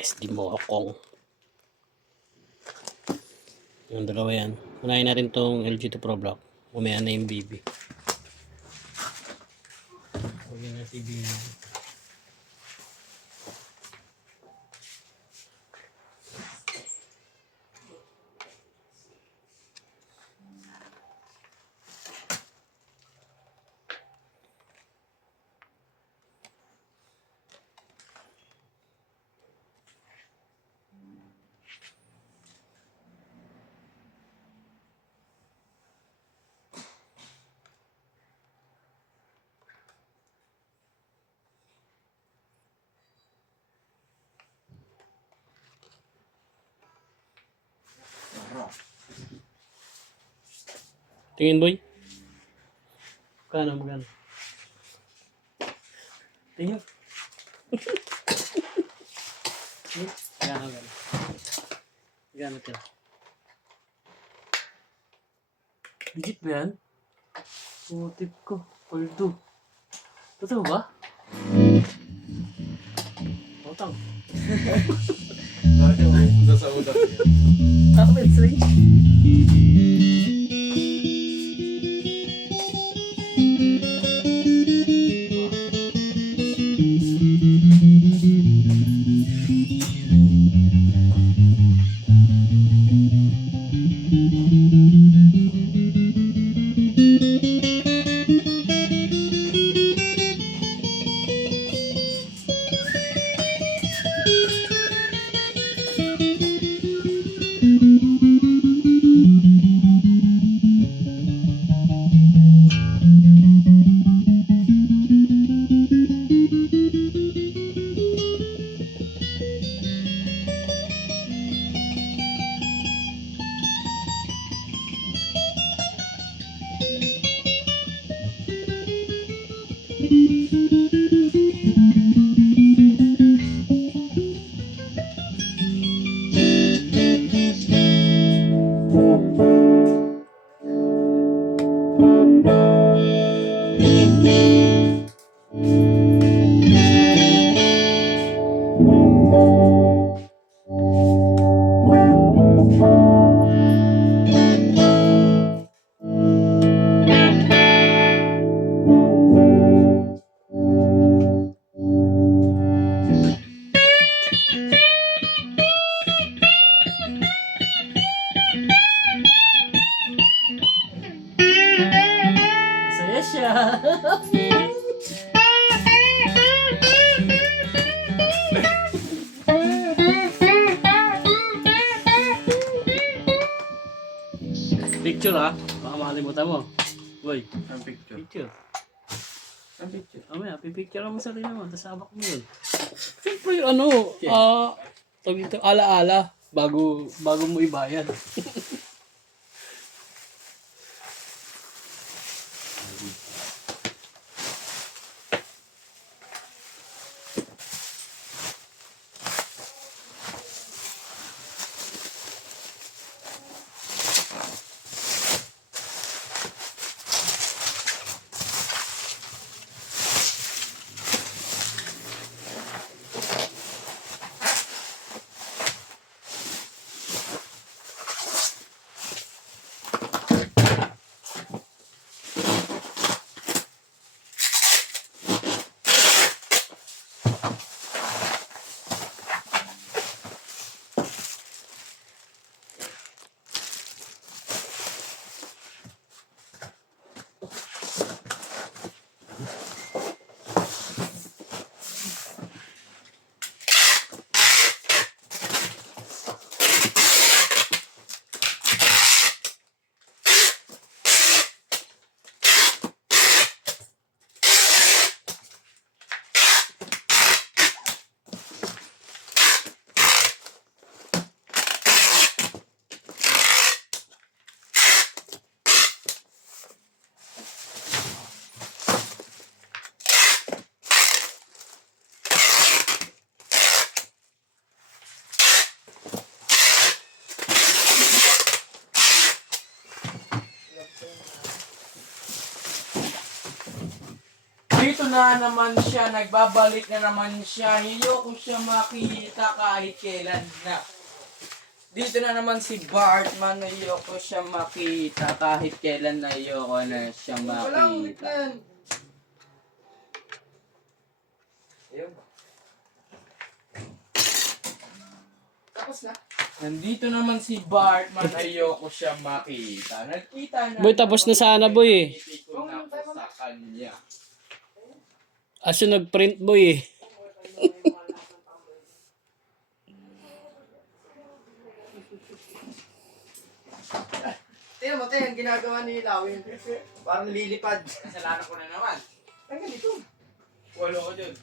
SD mo Hong. Yung dalawa yan. Unahin natin tong LG2 Pro Block. Umaya na yung BB. Huwag na si BB. Tingin boy. Magkano? Tingin. Magkano. Magkano ito? Digit ba yan? Tip ko. Paldo. Totoo ba? Utang. Bakit mo sa utak niya? Kapit sa'yo. Saya siya. Picture ah. Baka makalimutan mo. Boy, Ang picture. picture. Ang picture. Mamaya, pipicture mo sarili mo. Tapos sabak mo yun. Siyempre, tawag ito, ala-ala. Bago mo ibayad. Nandito na naman siya, nagbabalik na naman siya. Ayoko siya makita kahit kailan na. Dito na naman si Bartman, ayoko siya makita kahit kailan na ayoko na siya makita. Ayun. Tapos na. Nandito naman si Bartman, ayoko siya makita. Nagkita na. Boy, tapos na sana, boy, eh. Ko na ako sa kanya. Aso nag-print, boy, eh. Tingnan mo, tingnan, ginagawa ni Lawin. Parang lilipad. Kasalanan ko na naman. Ay, ganito. Walo ko dyan.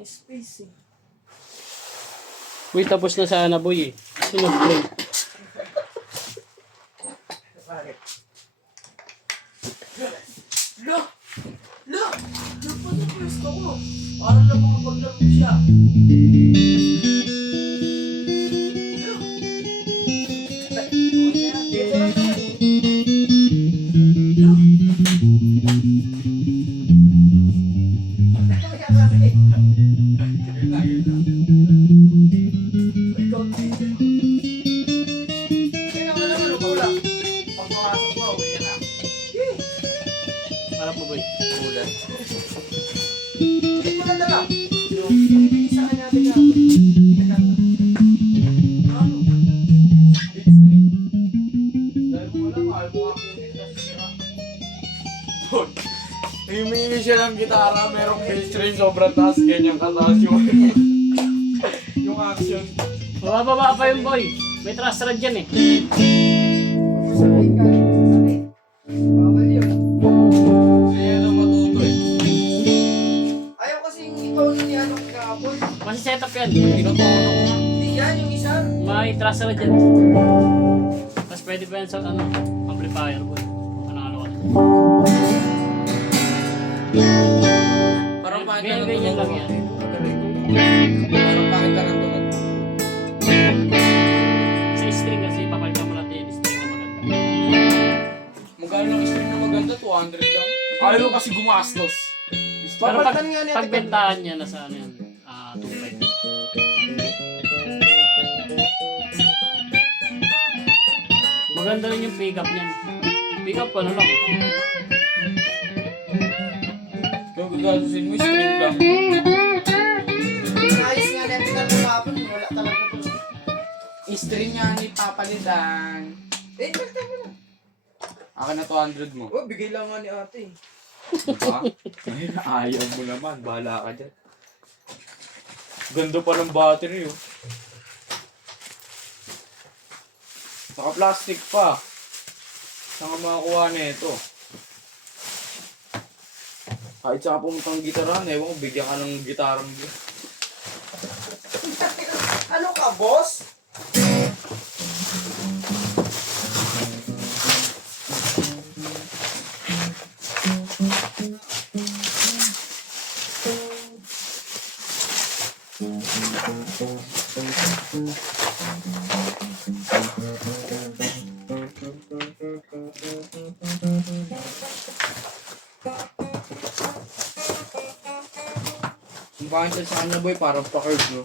Spacing. Boy, tapos na sana, boy, eh. Aso nag-print. Bakit? Lo! Lo! Lupa na pwesto ko. Para lang makapaglaro siya. Dito lang naman. Ano kaya sabi? Yun na, yun na. Ikaw dito. Kaya naman, wala. Pag pumasok mo, uwi ka na. Harap mo, boy. Ulan. Hindi mo na dala. Yung isa ka natin na. Ano? Dahil mo lang, mahal mo ako yung kasi sira. Doon. Humingi siya ng gitara, merong bass string, sobrang taas, ganyan kataas yung yung action. Mababa pa yung boy. May trust rod dyan, eh. Sasabihin ka, sasabihin. Bawal yun. Siya na matuto eh. Ayaw kasing ikaw ni ano kahapon. Kasi setup yan. Tinutono ko nga. Hindi yan, yung isa. May trust rod dyan. Tapos pwede pa yan sa, ano, amplifier, boy. Ano ka. Parang pangit ka ng Ganyan tunog. lang yan. Parang pangit ka ng tunog. Sa string kasi, papalitan mo natin yung string na maganda. Magkano lang string na maganda? 200 lang. Ayaw kasi gumastos. Pero Papalitan nga natin. pagbentahan niya, nasa ano yan, 2.5. Maganda rin yung pick up niyan. Pick up ano lang. Kung gagasusin mo, string lang. Ayos nga natin na tumapon. Wala talaga ito. String nga ni papalitan. Eh, balitan mo na. Akin na 200 mo. Oh, bigay lang nga ni ate. Diba? Ayaw mo naman. Bahala ka dyan. Ganda pa ng battery oh. Naka-plastic pa. Saan ka makakuha na ito? Kahit saan ka pumuntang gitaran, ewan ko, bigyan ka ng gitarang Ano ka, boss? Yung pangit sa kanya boy, parang pa-curve no?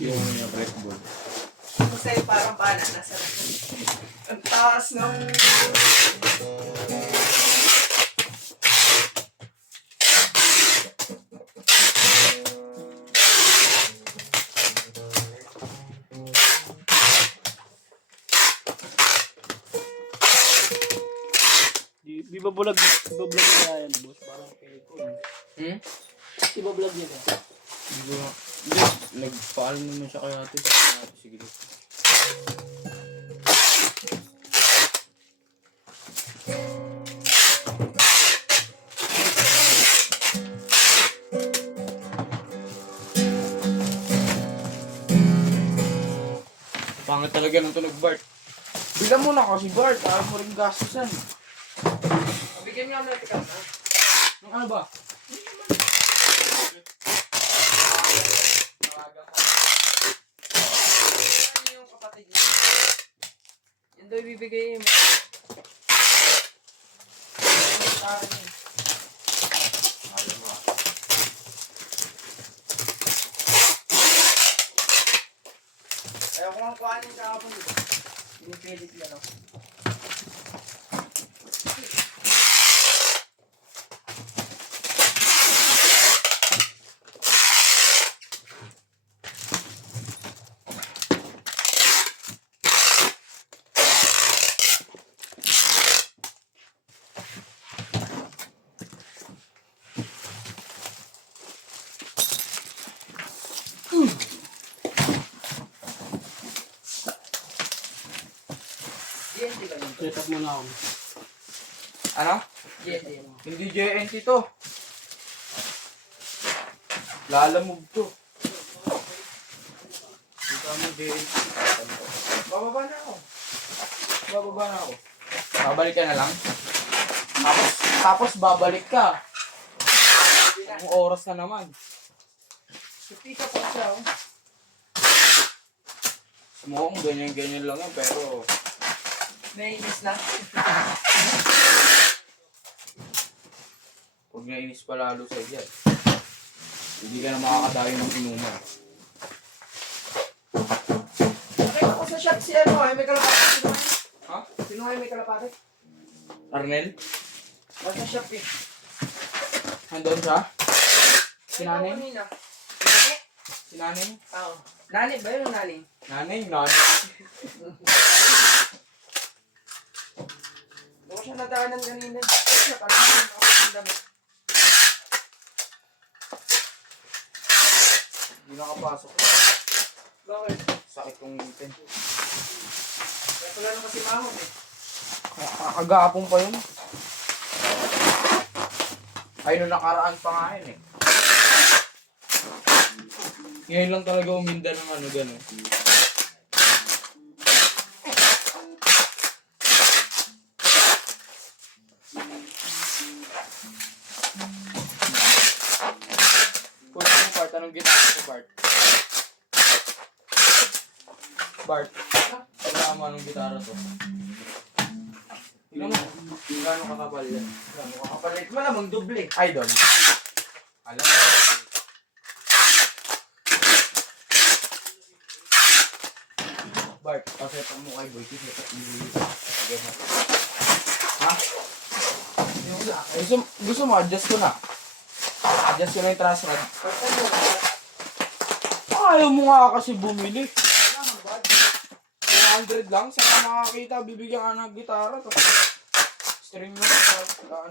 Yung niya fretboard. Kasi parang pana. Nasa ang taas ng... Di ba bulag kaya yan, boss? Parang pili ko. Hmm? Di ba vlog niya ba? Hindi. Nagpaalam naman siya kay ate. Sige. Pangit talaga ng tunog, Bart. Bilang mo na kasi, Bart. Ayaw mo rin gastusan. Bigyan nga natin ka na. Nung ano ba? Ano yung kapatid niya? Yan daw ibibigay mo. Akin yun. Alam mo. Ayaw ko nga kuhanin kahapon eh. Pinipilit yan ako. GNT ba yun? Set up muna ako. Ano? GNT yun. Hindi JNT to. Lalamog to. Hindi ka mo JNT. Bababa na ako. Bababa na ako. Babalik ka na lang? Tapos babalik ka. Ang oras na naman. Pick up pa siya oh. Mukhang ganyan-ganyan lang yan, pero Nainis na. huwag nainis pa lalo sa dyan. Hindi ka na makakadayo ng inuman. Nakita ko sa shop si ano ay may kalapate. Sino ay? Ha? Sino ay may kalapate? Arnel? Nasa shop eh. Nandun siya? Si Nanay? Kanina. Si Nanay? Oo. Nani ba yun o nani? Nanay? Nanay? Doon ko siya nadaanan kanina. Ay, nakalimutan ako ng damit. Hindi nakapasok. Bakit? Sakit kong ngipin. Kaya pala naman si Mahon eh. Kagapong pa yun. Ay, nung nakaraan pa nga yun eh. Ngayon lang talaga uminda ng ano gano'n. Kung ano Bart, anong ginagawa ko Bart? Bart, wala mo anong gitara to. Tingnan mo, gano'ng kakapal yan. Mukha kapalit mo namang doble. Idol. Alam mo. Bart, pasetan mo kay Boy. Pasetan mo dito. Sige mo. Ha? Gusto mo, adjust ko na. Adjust ko na yung truss rod. Pagtan mo. Ayaw mo nga kasi bumili. Wala mang bad. 200 lang. Saan ka makakita? Bibigyan ka ng gitara. To. String mo. Ano?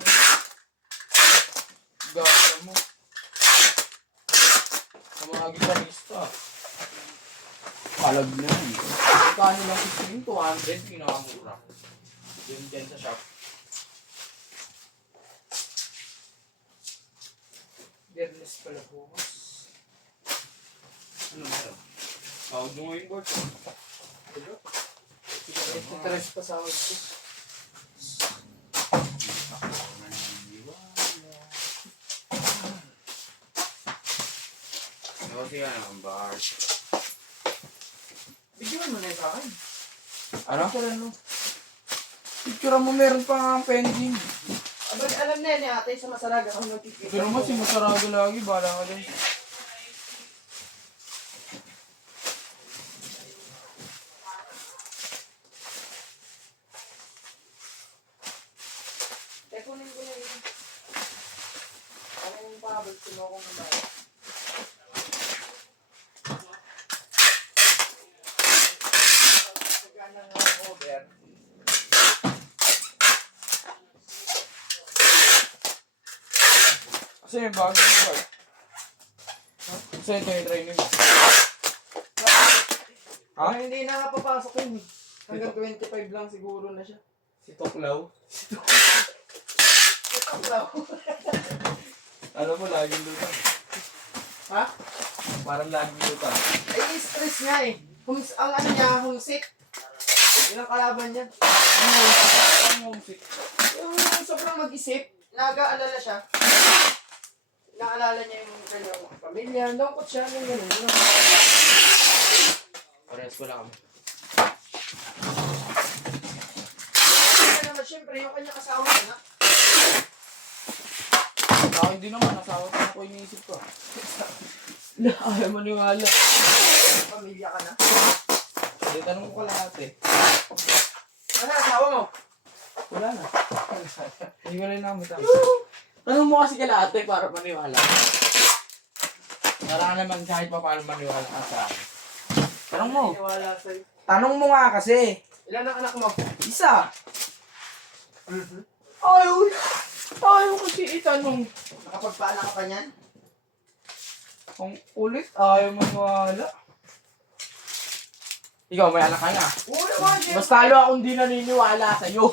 Gata mo. Sa mga gitarista. Palag na yun. Kano lang string? 200. Pinakamura. Yun din sa shop. Biyernes pala bukas. Ano meron? Tawag mo ngayon, Bart. Interest pa sa house ko. Ano kasi yan ang Bart? Bigyan mo na yun sa akin. Ano? Picturean mo. Picture mo meron pa nga ang pending. Aba, alam na yan ni ate sa Masaraga kung nagkikita. Pero mo, sinasarado lagi. Bala ka din. Kunin ko na yun. Ano yung pabot? Sino akong nabayad? Magkano nga over? Kasi may bago mo, Bart. Kasi ito yung training mo. Ha? Hindi na nga papasok yun eh. Hanggang 25 lang siguro na siya. Si Toklaw. Ito daw. Alam mo, laging lutang. Ha? Parang laging lutang. Ay, stress nga eh. Ang ano niya, homesick. Yun ang kalaban niya. Ang homesick. Yung sobrang mag-isip, nag-aalala siya. Naalala niya yung kanyang pamilya. Lungkot siya, yung gano'n. Parehas ko lang kami. Kaya naman, syempre, yung kanyang asawa na. akin din naman, asawa ko ako iniisip ko. Ayaw maniwala. Pamilya ka na. Hindi, tanong ko lang ate. Ano, asawa mo? Wala na. Hindi ko rin naman tanong. Tanong mo kasi kala ate para maniwala. Para ka naman kahit pa paano maniwala ka sa akin. Tanong mo. Wala sa'yo. Tanong mo nga kasi. Ilan ang anak mo? Isa. Mhm. Ayaw kasi itanong. Nakapagpaanak ka pa niyan? Ang ulit, ayaw maniwala. Ikaw, may anak ka nga. Oo naman, Mas talo akong di naniniwala sa'yo.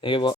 Sige po.